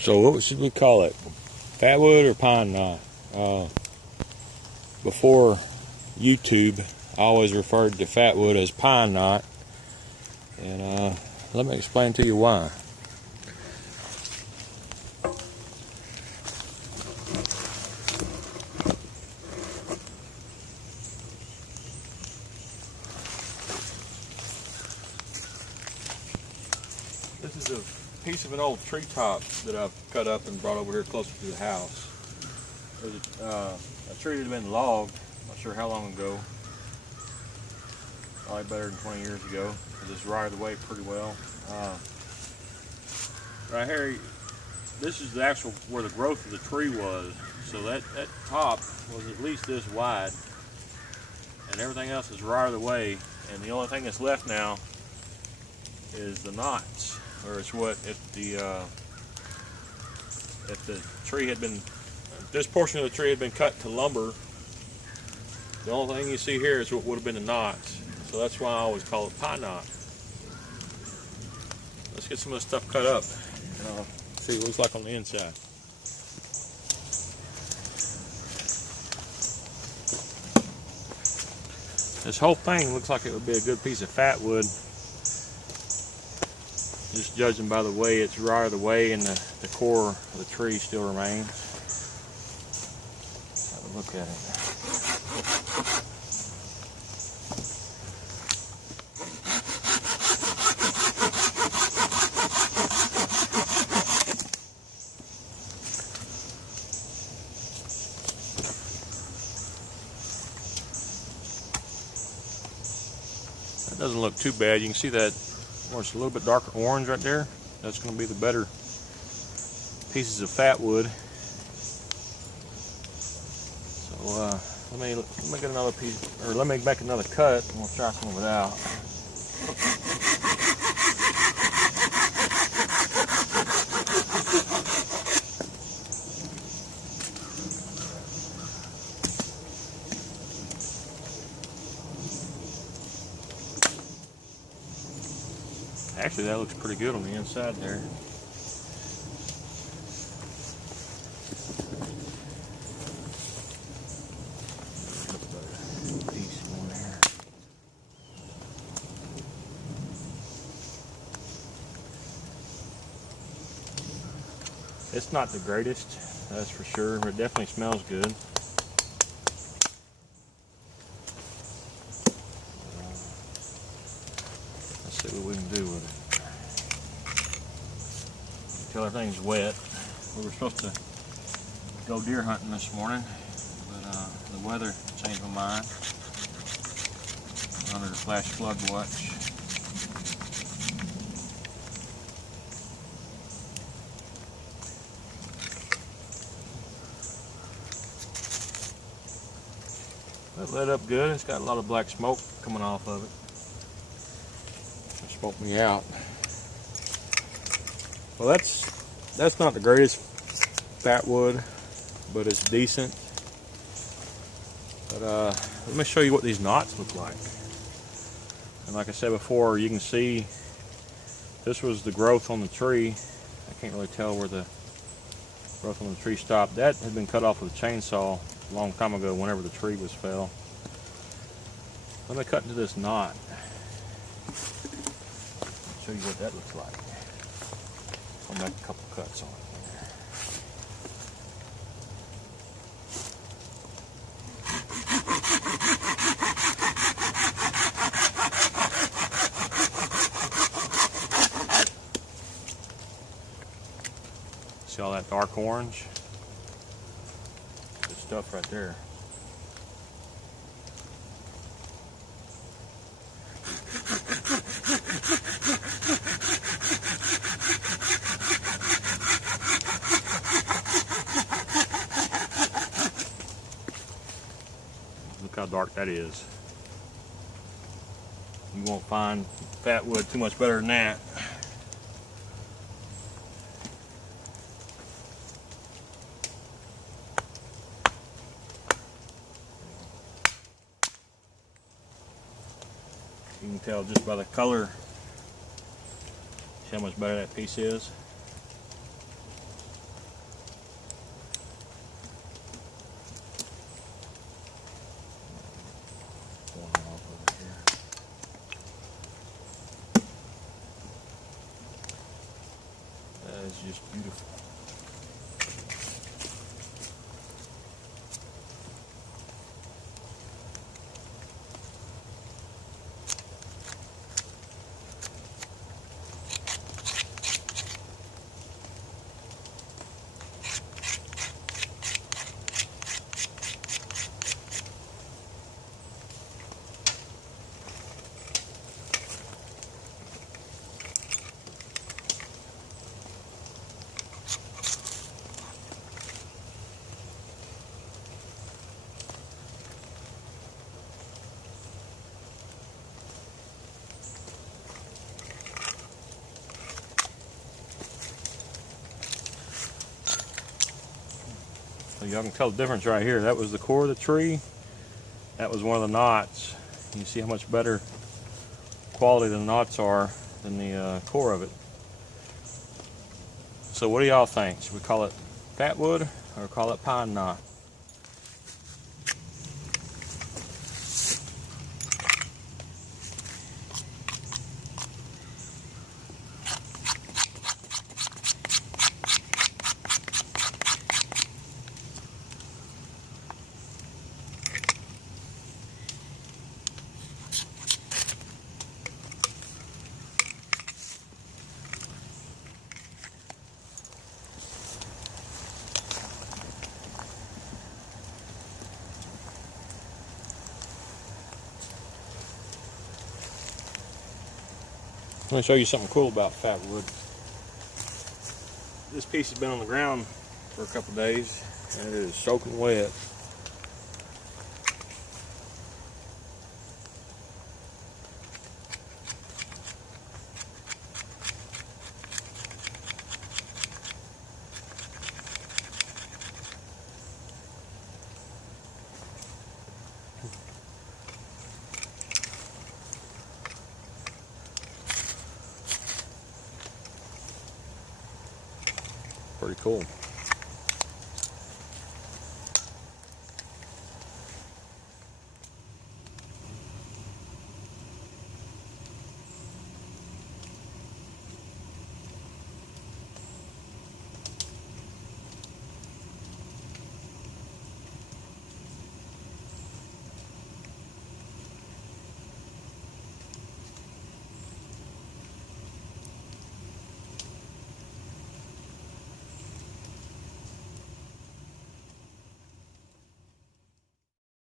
So what should we call it? Fatwood or pine knot? Before YouTube, I always referred to fatwood as pine knot, and let me explain to you why. This is a piece of an old treetop that I've cut up and brought over here closer to the house. There's a tree that had been logged, not sure how long ago, probably better than 20 years ago, because it's rotted away pretty well. Right here, this is the actual where the growth of the tree was. So that top was at least this wide, and everything else is rotted away, and the only thing that's left now is the knots. Or it's what, if the tree had been, this portion of the tree had been cut to lumber, the only thing you see here is what would have been the knots. So that's why I always call it pine knot. Let's get some of this stuff cut up and see what it looks like on the inside. This whole thing looks like it would be a good piece of fatwood, just judging by the way it's rotted away and the core of the tree still remains. Have a look at it. That doesn't look too bad. You can see that where it's a little bit darker orange right there. That's going to be the better pieces of fatwood. So let me get another piece, or let me make another cut, and we'll try some of it out. Actually, that looks pretty good on the inside there. It's not the greatest, that's for sure, but it definitely smells good. Let's see what we can do with it. Until everything's wet. We were supposed to go deer hunting this morning, but the weather changed my mind. We're under the flash flood watch. It lit up good. It's got a lot of black smoke coming off of it. It smoked me out. Well, that's not the greatest fatwood, but it's decent. But let me show you what these knots look like. And like I said before, you can see this was the growth on the tree. I can't really tell where the growth on the tree stopped. That had been cut off with a chainsaw a long time ago, whenever the tree was fell. Let me cut into this knot. Show you what that looks like. I'll make a couple cuts on it. See all that dark orange? Good stuff right there. Look how dark that is. You won't find fatwood too much better than that. You can tell just by the color, see how much better that piece is. That is just beautiful. So y'all can tell the difference right here. That was the core of the tree. That was one of the knots. You see how much better quality the knots are than the core of it. So what do y'all think? Should we call it Fatwood or call it pine knot? Let me show you something cool about Fatwood. This piece has been on the ground for a couple days and it is soaking wet. Pretty cool.